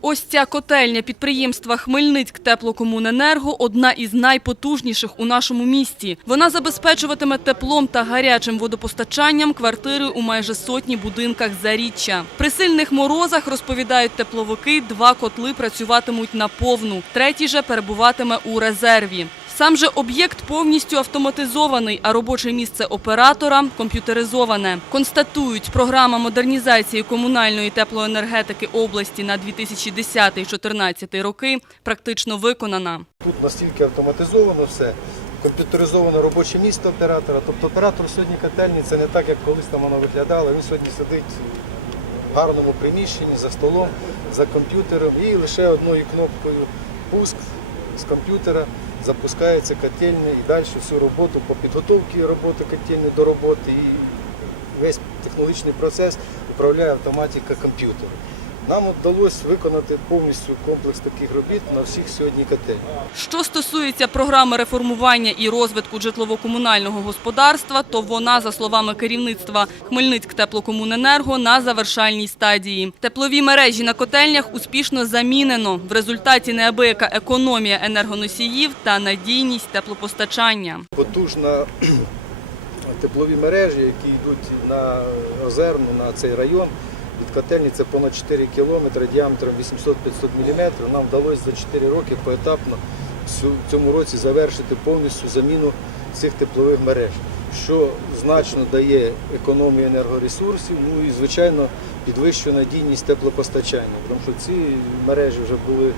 Ось ця котельня підприємства Хмельницьк Теплокомуненерго одна із найпотужніших у нашому місті. Вона забезпечуватиме теплом та гарячим водопостачанням квартири у майже сотні будинках заріччя. При сильних морозах, розповідають тепловики, два котли працюватимуть на повну, третій же перебуватиме у резерві. Сам же об'єкт повністю автоматизований, а робоче місце оператора комп'ютеризоване. Констатують, програма модернізації комунальної теплоенергетики області на 2010-2014 роки практично виконана. Тут настільки автоматизовано все, комп'ютеризовано робоче місце оператора. Тобто оператор сьогодні котельні це не так, як колись там воно виглядало. Він сьогодні сидить в гарному приміщенні за столом, за комп'ютером і лише одною кнопкою пуск з комп'ютера запускається котельня і далі всю роботу по підготовці роботи котельні до роботи і весь технологічний процес управляє автоматика комп'ютера. Нам вдалося виконати повністю комплекс таких робіт на всіх сьогодні котельнях. Що стосується програми реформування і розвитку житлово-комунального господарства, то вона, за словами керівництва Хмельницьк Теплокомуненерго, на завершальній стадії. Теплові мережі на котельнях успішно замінено. В результаті неабияка економія енергоносіїв та надійність теплопостачання. Потужна теплові мережі, які йдуть на Озерну, на цей район. Від котельні це понад 4 кілометри діаметром 800-500 мм. Нам вдалося за 4 роки поетапно в цьому році завершити повністю заміну цих теплових мереж, що значно дає економію енергоресурсів, ну і звичайно підвищує надійність теплопостачання, тому що ці мережі вже були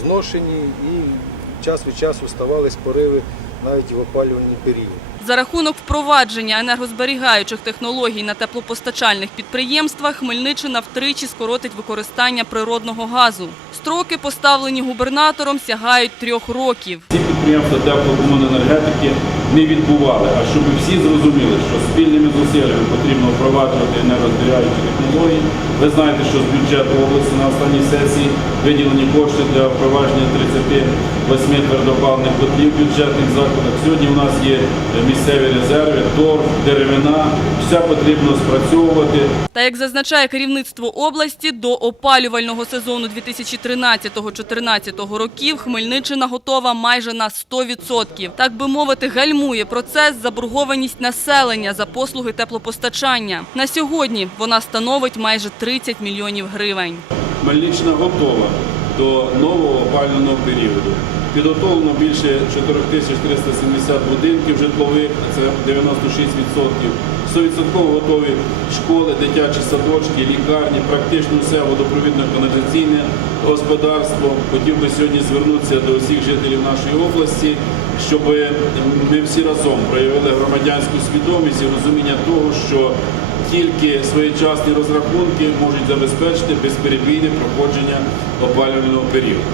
зношені і час від часу ставались пориви навіть в опалювальний період. За рахунок впровадження енергозберігаючих технологій на теплопостачальних підприємствах Хмельниччина втричі скоротить використання природного газу. Строки, поставлені губернатором, сягають трьох років. Ці підприємства теплокомуненергетики не відбували. А щоб всі зрозуміли, що спільними зусиллями потрібно впроваджувати енергозберігаючі технології. Ви знаєте, що з бюджету області на останній сесії виділені кошти для впровадження 38 твердопаливних котлів бюджетних закладах. Сьогодні у нас є місцеві резерви, торф, деревина. Все потрібно спрацьовувати. Та як зазначає керівництво області, до опалювального сезону 2013-2014 років Хмельниччина готова майже на 100%. Так би мовити, гальмує процес заборгованість населення за послуги теплопостачання. На сьогодні вона становить майже 30 мільйонів гривень. Хмельниччина готова до нового опалювального періоду. Підготовлено більше 4370 будинків житлових, це 96%. 100% готові школи, дитячі садочки, лікарні, практично все водопровідно-каналізаційне господарство. Хотів би сьогодні звернутися до всіх жителів нашої області, щоб ми всі разом проявили громадянську свідомість і розуміння того, що тільки своєчасні розрахунки можуть забезпечити безперебійне проходження опалювального періоду.